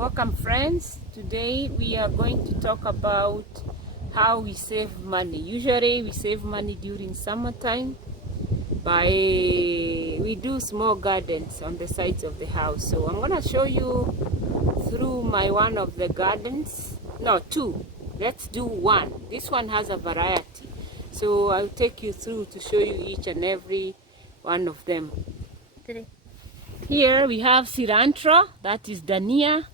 Welcome friends. Today we are going to talk about how we save money. Usually we save money during summertime we do small gardens on the sides of the house. So I'm gonna show you through my one of the gardens. No, two. Let's do one. This one has a variety. So I'll take you through to show you each and every one of them. Here we have cilantro, that is dania.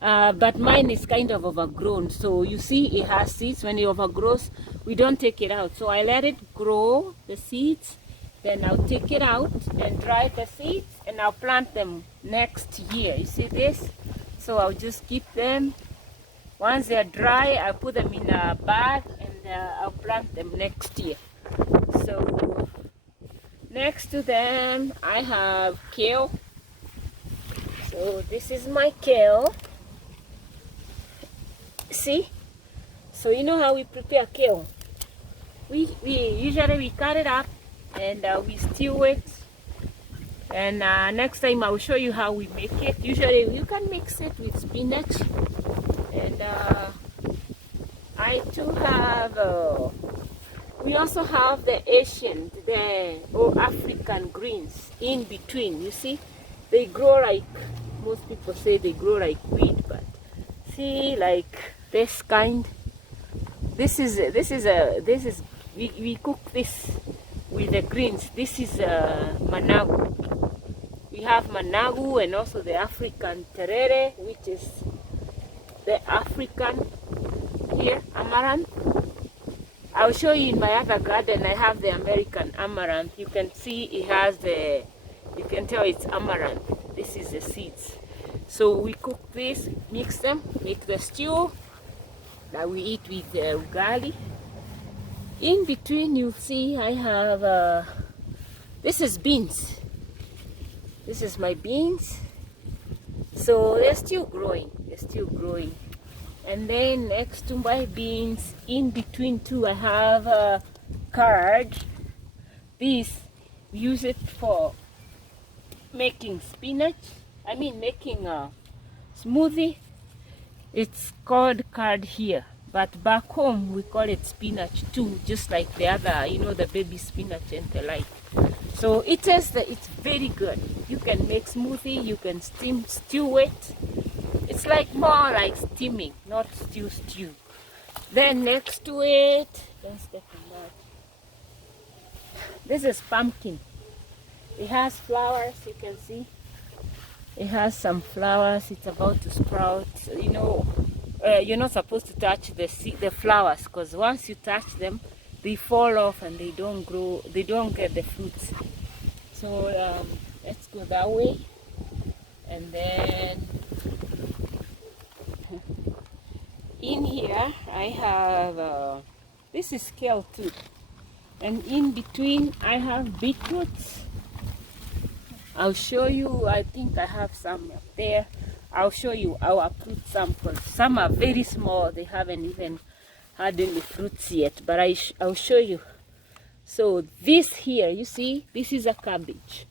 But mine is kind of overgrown, so you see it has seeds. When it overgrows, we don't take it out, so I let it grow, the seeds, then I'll take it out and dry the seeds, and I'll plant them next year. You see this? So I'll just keep them. Once they're dry, I'll put them in a bag and I'll plant them next year. So next to them I have kale. So this is my kale. See? So you know how we prepare kale? We usually cut it up and we stew it. And next time I'll show you how we make it. Usually you can mix it with spinach. And I too have, we also have the Asian, or African greens in between. You see? They grow like, most people say they grow like weed, but see, like this kind. We cook this with the greens. This is managu. We have managu and also the African terere, which is the African here, amaranth. I'll show you in my other garden. I have the American amaranth. You can see it has you can tell it's amaranth. This is the seeds. So we cook this, mix them, make the stew that we eat with ugali. In between, you'll see I have, this is beans. This is my beans. So they're still growing, And then next to my beans, in between too, I have cabbage. This, we use it for making spinach. Making a smoothie. It's called curd here, but back home we call it spinach too, just like the other, the baby spinach and the like. So it's very good. You can make smoothie, you can stew it. It's like more like steaming, not stew. Then next to it, this is pumpkin. It has flowers, you can see. It has some flowers. It's about to sprout. You're not supposed to touch the flowers, because once you touch them, they fall off and they don't grow. They don't get the fruits. So let's go that way. And then in here I have this is kale too. And in between I have beetroots. I'll show you. I think I have some up there. I'll show you our fruit samples. Some are very small. They haven't even had any fruits yet. But I'll show you. So this here, you see, this is a cabbage.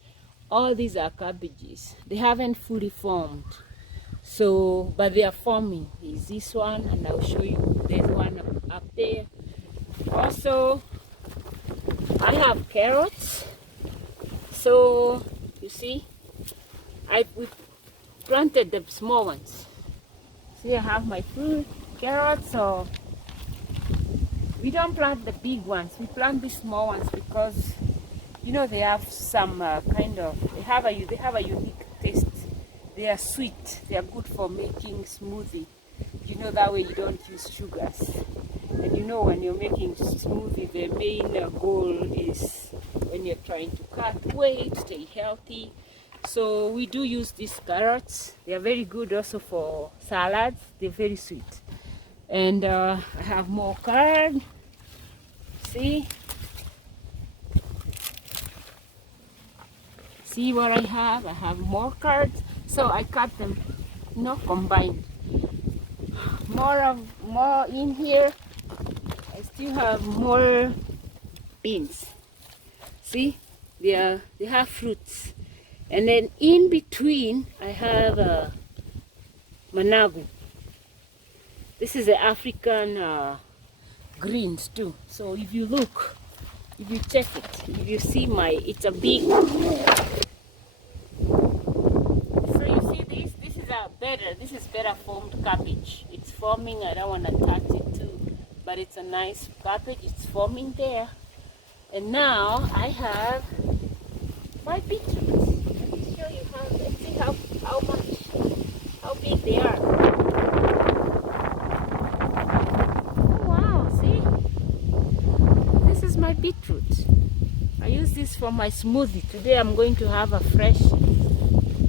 All these are cabbages. They haven't fully formed. So, but they are forming. There's this one, and I'll show you. There's one up there. Also, I have carrots. So, you see, we planted the small ones. See, I have my fruit, carrots. So we don't plant the big ones. We plant the small ones because, they have some they have a unique taste. They are sweet. They are good for making smoothie. That way you don't use sugars. And when you're making smoothie, the main goal is when you're trying to cut weight, stay healthy. So we do use these carrots. They are very good also for salads. They're very sweet. And I have more curd. See what I have? I have more curds. So I cut them, combined. More in here. I still have more beans. See, they have fruits. And then in between I have managu. This is the African greens too. So if you look, if you check it, if you see it's a big. So you see this is better formed cabbage. It's forming. I don't want to touch it too, but it's a nice cabbage. It's forming there. And now I have my beetroots. Let me show you let's see how big they are. Oh wow, see? This is my beetroot. I use this for my smoothie. Today I'm going to have a fresh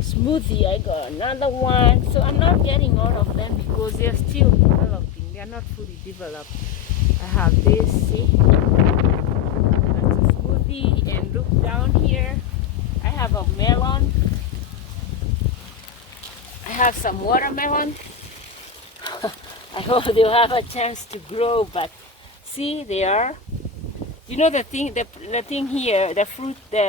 smoothie. I got another one. So I'm not getting all of them because they're still developing. They are not fully developed. I have this, see? That's a smoothie. And look down here. I have a melon. I have some watermelon. I hope they'll have a chance to grow, but see, they are. You know the thing here, the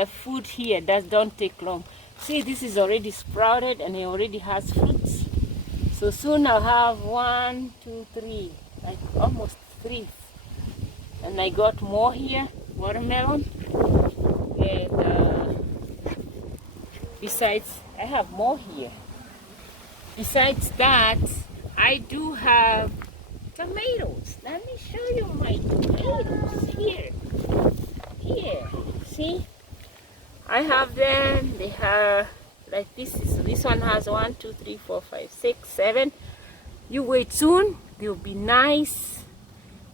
food here don't take long. See, this is already sprouted and it already has fruits. So soon I'll have 1, 2, 3, like almost 3. And I got more here, watermelon. And besides, I have more here. Besides that, I do have tomatoes. Let me show you my tomatoes here. Here, see? I have them. They have like this. This one has 1, 2, 3, 4, 5, 6, 7. You wait soon. They'll be nice,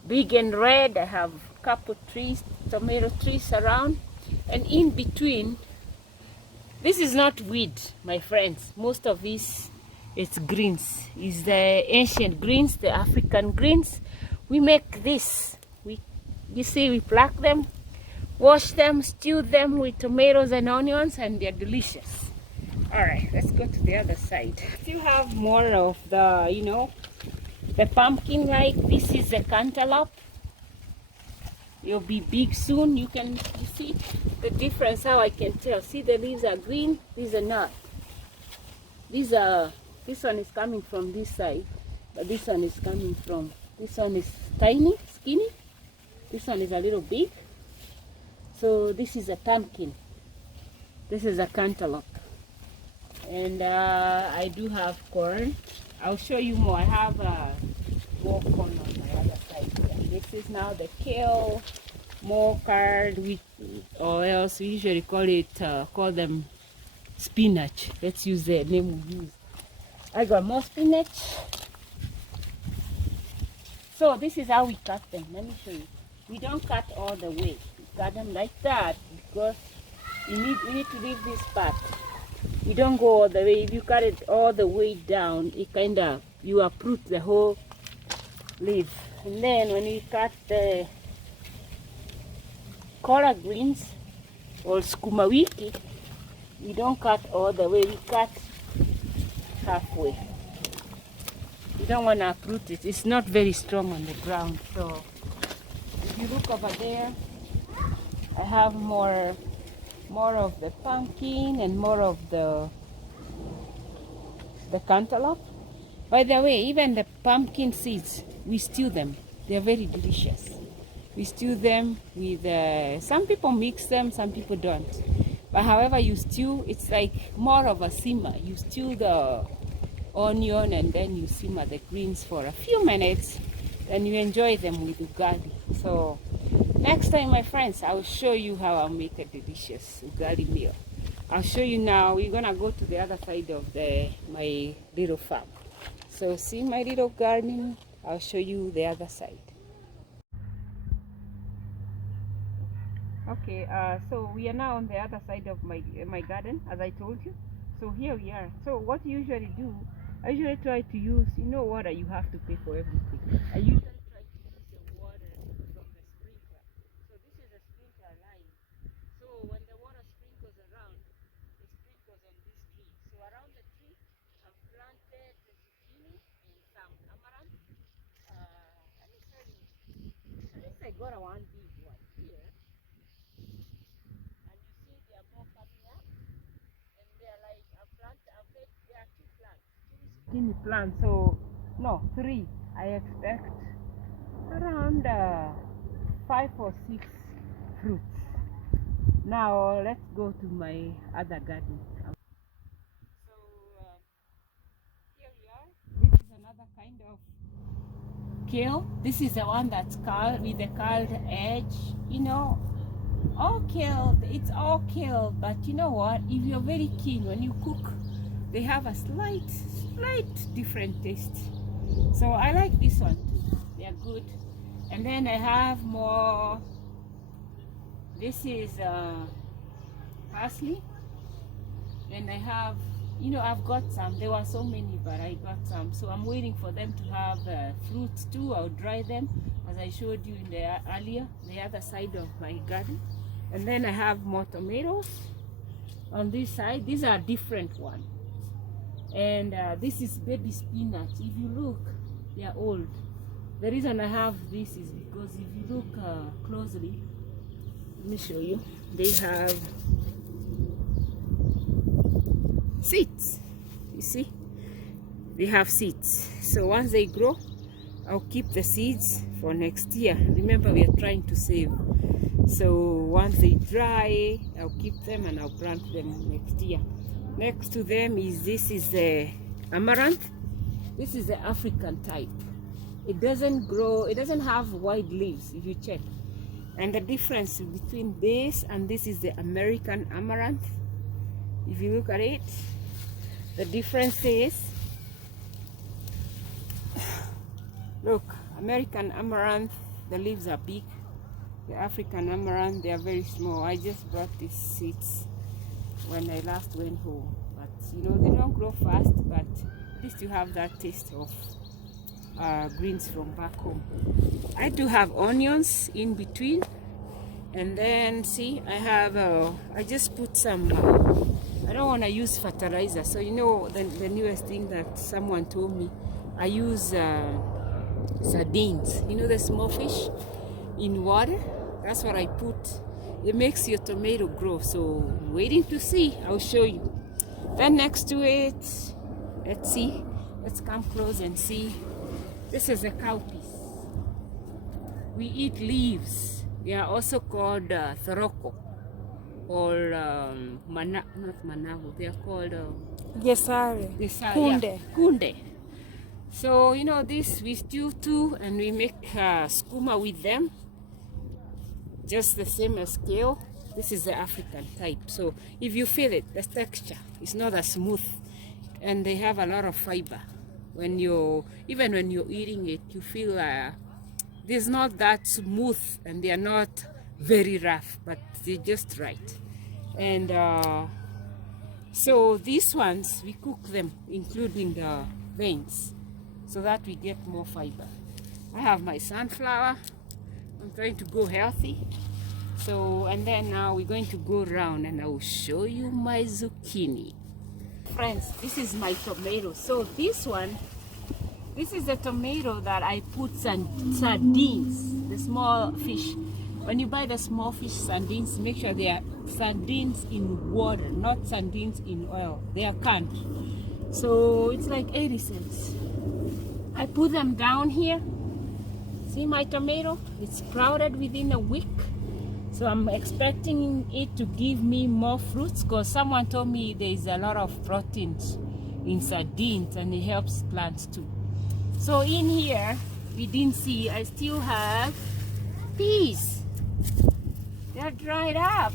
big and red. I have a couple trees, tomato trees around, and in between. This is not weed, my friends. Most of this, it's greens. It's the ancient greens, the African greens. We make this. You see, we pluck them, wash them, stew them with tomatoes and onions, and they're delicious. All right, let's go to the other side. Still have more of the, the pumpkin. Like this is the cantaloupe. It'll be big soon. You see the difference, how I can tell. See, the leaves are green, these are not. This one is coming from this side, but this one is this one is tiny, skinny. This one is a little big. So this is a pumpkin. This is a cantaloupe. And I do have corn. I'll show you more. I have more corn on my other side. This is now the kale, more card, or else we usually call them spinach. Let's use the name we use. I got more spinach. So this is how we cut them. Let me show you. We don't cut all the way. We cut them like that because we need to leave this part. You don't go all the way. If you cut it all the way down, you uproot the whole leaf. And then when you cut the collard greens or sukuma wiki, we don't cut all the way. We cut halfway. You don't want to uproot it. It's not very strong on the ground. So if you look over there, I have more of the pumpkin and more of the cantaloupe. By the way, even the pumpkin seeds, we stew them. They are very delicious. We stew them with, some people mix them, some people don't. But however you stew, it's like more of a simmer. You stew the onion and then you simmer the greens for a few minutes. Then you enjoy them with ugali. So next time, my friends, I'll show you how I'll make a delicious ugali meal. I'll show you now. We're gonna go to the other side of my little farm. So see my little garden. I'll show you the other side. Okay, so we are now on the other side of my garden, as I told you. So here we are. So what you usually do, I usually try to use, water, you have to pay for everything. I usually try to use the water from the sprinkler. So this is a sprinkler line. So when the water sprinkles around, it sprinkles on this tree. So around the tree, I've planted the zucchini and some amaranth. Let me show you. At least I got one big one here. And you see they are more coming up. And they are like, there are 2 plants. 2 is zucchini plants. So no, 3. I expect around 5 or 6 fruits. Now let's go to my other garden. So here we are. This is another kind of kale. This is the one that's curled with the curled edge. You know, all kale, it's all kale, but you know what? If you're very keen, when you cook, they have a slight different taste. So I like this one too. They are good. And then I have more. This is parsley, and I have, you know, I've got some. There were so many, but I got some. So I'm waiting for them to have fruits too. I'll dry them, as I showed you in the earlier, the other side of my garden. And then I have more tomatoes on this side. These are different ones. And this is baby spinach. If you look, they are old. The reason I have this is because if you look closely, let me show you. They have seeds. You see? They have seeds. So once they grow, I'll keep the seeds for next year. Remember, we are trying to save. So once they dry, I'll keep them and I'll plant them next year. Next to them is, this is the amaranth. This is the African type. It doesn't grow, it doesn't have wide leaves if you check. And the difference between this and this is the American amaranth. If you look at it, the difference is, look, American amaranth, the leaves are big. The African amaranth, they are very small. I just brought these seeds when I last went home. But you know, they don't grow fast, but at least you have that taste of greens from back home. I do have onions in between, and then see, I have I just put some I don't want to use fertilizer, so you know, the newest thing that someone told me, I use sardines, you know, the small fish in water. That's what I put. It makes your tomato grow. So waiting to see, I'll show you. Then next to it, let's see, let's come close and see. This is a cowpeas. We eat leaves. They are also called thoroko, or not manavu. They are called Gesare. Kunde. Yeah, kunde. So you know, this we stew too, and we make skuma with them, just the same as kale. This is the African type. So if you feel it, the texture is not as smooth, and they have a lot of fiber. When even when you're eating it, you feel it's not that smooth, and they are not very rough, but they're just right. And so these ones, we cook them, including the veins, so that we get more fiber. I have my sunflower. I'm trying to go healthy. So, and then now we're going to go around and I will show you my zucchini. Friends, this is my tomato. So this one, this is the tomato that I put sardines, the small fish. When you buy the small fish sardines, make sure they are sardines in water, not sardines in oil. They are canned. So it's like 80 cents. I put them down here. See my tomato? It's sprouted within a week. So I'm expecting it to give me more fruits, because someone told me there's a lot of proteins in sardines and it helps plants too. So in here, we didn't see, I still have peas. They're dried up.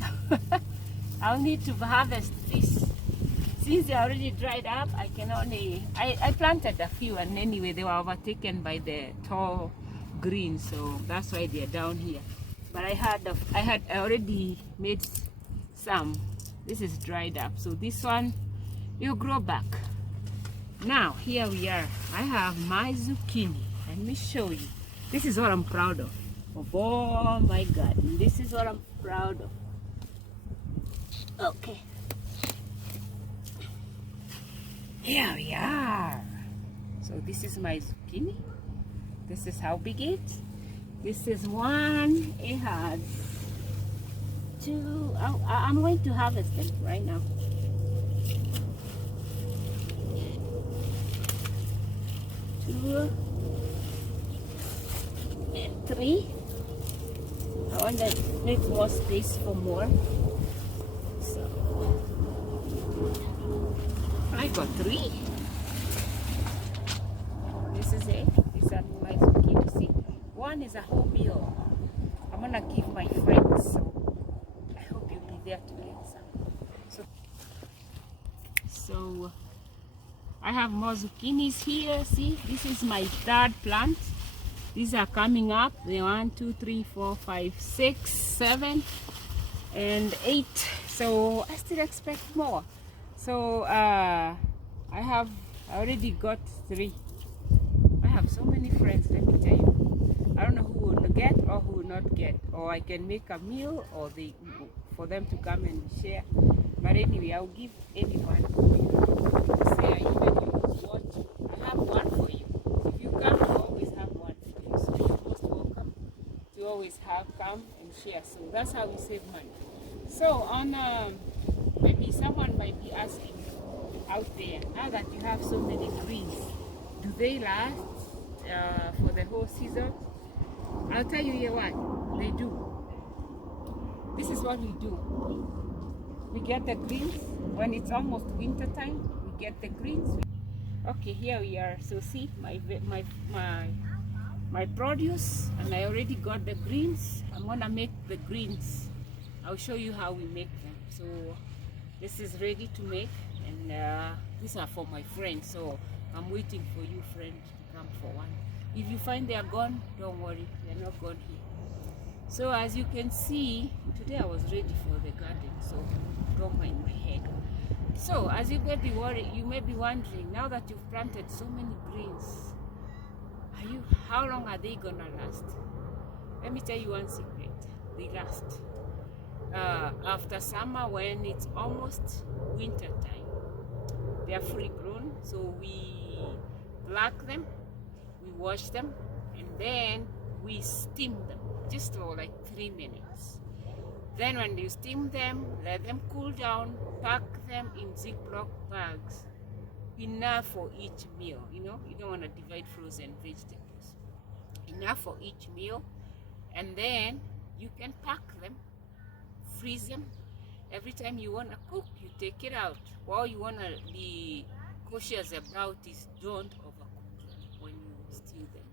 I'll need to harvest this. Since they're already dried up, I can only, I planted a few, and anyway, they were overtaken by the tall green, so that's why they're down here. But I had already made some. This is dried up, so this one will grow back. Now here we are. I have my zucchini. Let me show you. This is what I'm proud of all my garden. This is what I'm proud of. Okay, here we are. So this is my zucchini. This is how big it is. This is one. It has two. I'm going to harvest them right now. 2, and 3. I want to make more space for more. So I got 3. This is it. These are my zucchini. See, one is a whole meal. I'm gonna give my friends, so I hope you'll be there to get some. So I have more zucchinis here. See, this is my 3rd plant. These are coming up. The 1, 2, 3, 4, 5, 6, 7, and 8. So I still expect more. So I already got 3. I have so many friends, let me tell you. I don't know who will get or who will not get, or I can make a meal or for them to come and share. But anyway, I'll give anyone. Say, even if you watch, I have one for you. If you come, I always have one for you. So you're most welcome to always come and share. So that's how we save money. So on maybe someone might be asking out there, now that you have so many greens, do they last for the whole season? I'll tell you here what they do. This is what we do. We get the greens when it's almost winter time. We get the greens. Okay, here we are. So see my produce, and I already got the greens. I'm gonna make the greens. I'll show you how we make them. So this is ready to make, and these are for my friends. So I'm waiting for you, friend, to come for one. If you find they are gone, don't worry, they're not gone here. So as you can see, today I was ready for the garden, so don't mind my head. So as you may be wondering, now that you've planted so many greens, how long are they gonna last? Let me tell you one secret. They last. After summer, when it's almost winter time, they are fully grown, so we pluck them, we wash them, and then we steam them just for like 3 minutes. Then when you steam them, let them cool down, pack them in Ziploc bags, enough for each meal. You know, you don't want to divide frozen vegetables. Enough for each meal, and then you can pack them, freeze them. Every time you want to cook, you take it out. All you want to be cautious about is don't overcook when you stew them.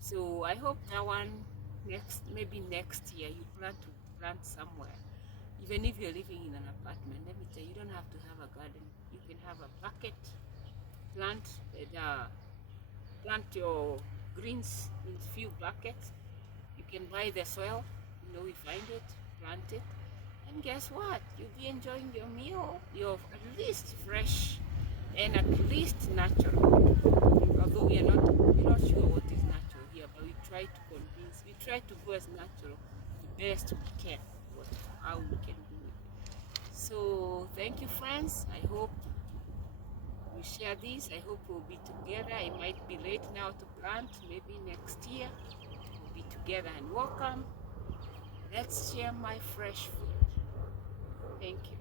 So I hope that one maybe next year you plan to plant somewhere. Even if you're living in an apartment, let me tell you, you don't have to have a garden. You can have a bucket, plant your greens in a few buckets. You can buy the soil, we find it, plant it, and guess what? You'll be enjoying your meal. You're at least fresh and at least natural. Although we're not sure what is natural here, but we try to go as natural the best we can, how we can do it. So thank you, friends. I hope we share this. I hope we'll be together. It might be late now to plant. Maybe next year we'll be together, and welcome. Let's share my fresh food. Thank you.